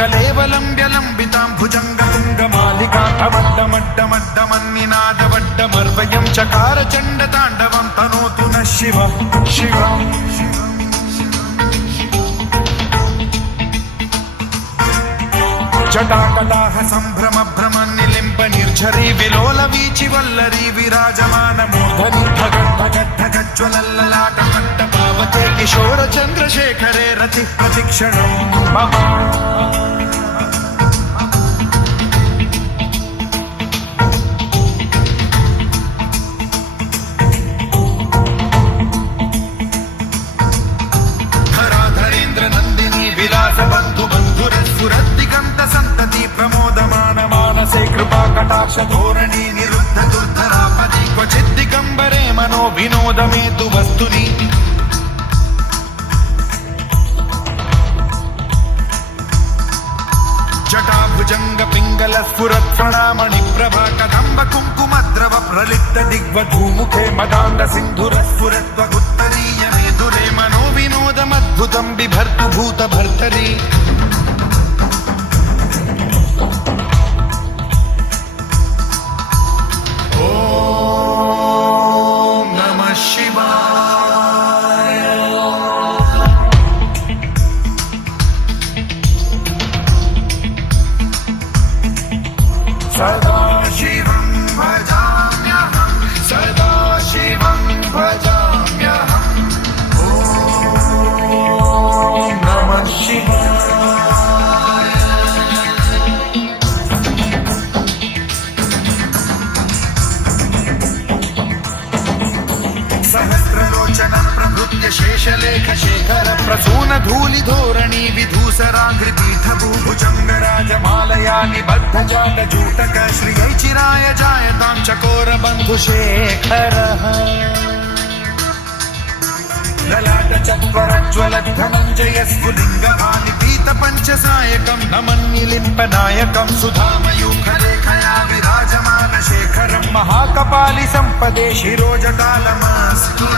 कलेवलम्ब्यलम्बितां भुजङ्गतुङ्गमालिकान्तमड्डमड्डमड्डमन्निनादवड्डमर्वयं चकार चण्डताण्डवं तनोतु नः शिवः शिवः जटाकटाह सम्भ्रम भ्रम निलिम्ब निर्झरी विलोल वीचि वल्लरी विराजमान मूर्धनि भगत् भगत् भगज्ज्वलल्ललाट कट्ट पावके किशोर चन्द्रशेखरे रति प्रतिक्षणं मम धराधरेन्द्र नन्दिनी विलास बन्धु बन्धुरस्फुरद्दिगन्त सन्तति प्रमोदमान मानसे कृपा कटाक्ष धोरणी निरुद्ध दुर्धरापदि क्वचित् दिगम्बरे मनो विनोदमेतु वस्तुनि जटाभुजंग पिंगल स्फुरत् प्रणामणि प्रभा कदम्ब कुङ्कुमद्रव प्रलिप्त दिग्वधूमुखे मदान्ध सिन्धुर स्फुरत्वगुत्तरीय मेधुरे मनो विनोदमद्भुतं बिभर्तु भूत भर्तरि ॐ नमः शिवाय सदा शिवं भजाम्यहं सदा शिवं भजाम्यहं ॐ नमः शिवाय सहस्रलोचन प्रभृत्य शेषलेख शेखर प्रसून धूलि धोरणी विधूसराघ्रि पीठभूभुजंग राजमालया निबद्ध जात जूटक श्रियै चिराय जायतां चकोर बन्धुशेखरः ललाट चत्वरज्ज्वल धनञ्जय स्फुलिङ्गभानि पीत पञ्चसायकं नमन्निलिम्पनायकं सुधामयूखलेखया विराजमान शेखरं महाकपालि सम्पदे शिरोजटालमस्तु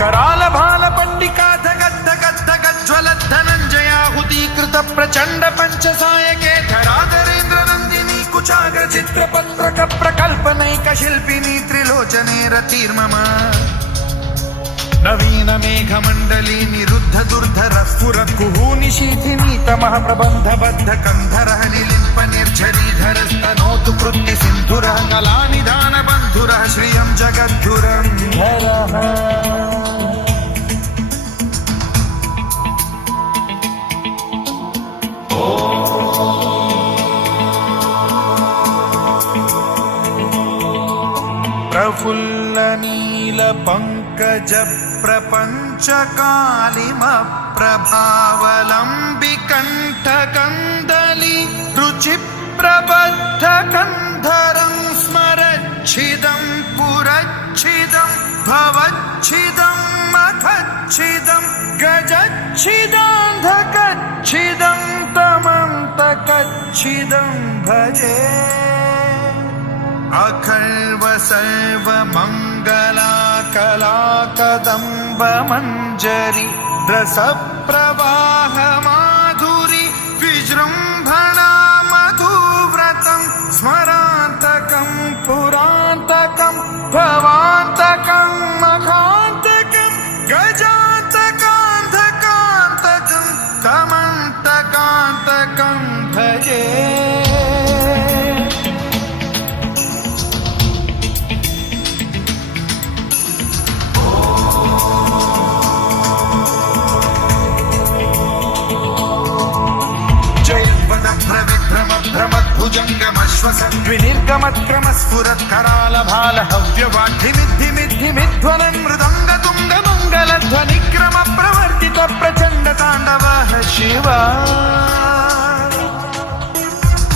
कराल भाल पंडिका धगद् धगद् धगज्ज्वलत् धनञ्जयाहुतीकृत प्रचण्ड पञ्चसायके धराधरेन्द्र नन्दिनी कुचाग्र चित्रपत्रक प्रकल्पनैक शिल्पिनी त्रिलोचने रतिर्मम नवीन मेघमण्डली निरुद्ध दुर्धर स्फुरत् कुहूनि शीथिनी तमः प्रबन्ध बद्ध कन्धरः निलिम्प निर्झरीधरस्तनोतु कृत्ति सिन्धुरः कलानिधान बन्धुरः श्रियं जगद्धुरन्धरः प्रफुल्ल नील पंकज प्रपंच कालिम प्रभावलंबि कंठ कंदली रुचि प्रबद्ध कंधरं स्मरच्छिदं पुरच्छिदं भवच्छिदं मखच्छिदं गजच्छिदान्धकच्छिदं तमन्तकच्छिदं भजे अखर्व सर्व मंगला कला कदम्ब मंजरी रस प्रवाह माधुरी विजृंभणा मधुव्रतं स्मरान्तकं पुरान्तकं भवान्तकं मखान्तकं गजान्तकान्धकान्तकं तमन्तकान्तकं भजे भ्रमद्विनिर्गमत्क्रम स्फुरत् कराल भाल हव्यवाढ्धिमिद्धिमिद्धिमिध्वनं मृदंग तुंग मंगल ध्वनिक्रम प्रवर्तित प्रचंड तांडवः शिवा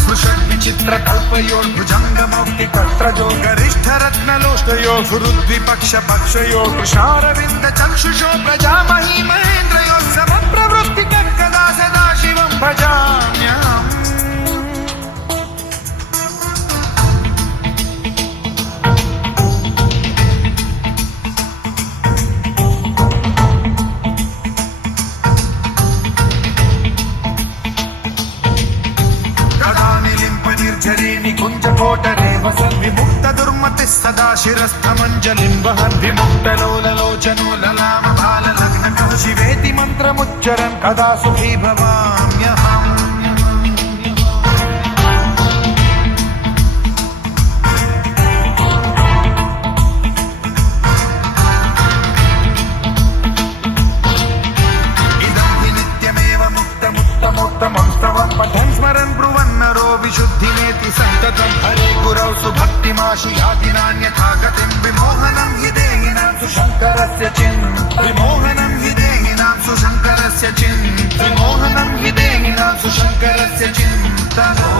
स्पृशन् विचित्र कल्पयोर्भुजंग मौक्ति कर्त्रजो गरिष्ठ रत्नलोष्टयो गुरुद्विपक्ष पक्षयो कृशारविंद चक्षुषो प्रजामही महेन्द्रयो समप्रवृत्ति कदा सदा शिवं भजाम्यहम् सदा शिरस्थमञ्जलिं वहन् विमुक्तलोललोचनो ललामभाललग्नकः शिवेति मन्त्रमुच्चरन् कदा सुखी भवाम्यहम् उत्तमं स्तवं पठन् स्मरन् ब्रुवन्नरो विशुद्धिमेति सन्ततं हरे गुरौ सुभक्तिमाशु याति नान्यथा गतिं विमोहनं हि देहिनां सुशङ्करस्य विमोहनं हि देहिनां सुशङ्करस्य विमोहनं हि देहिनां सुशङ्करस्य चिन्तनो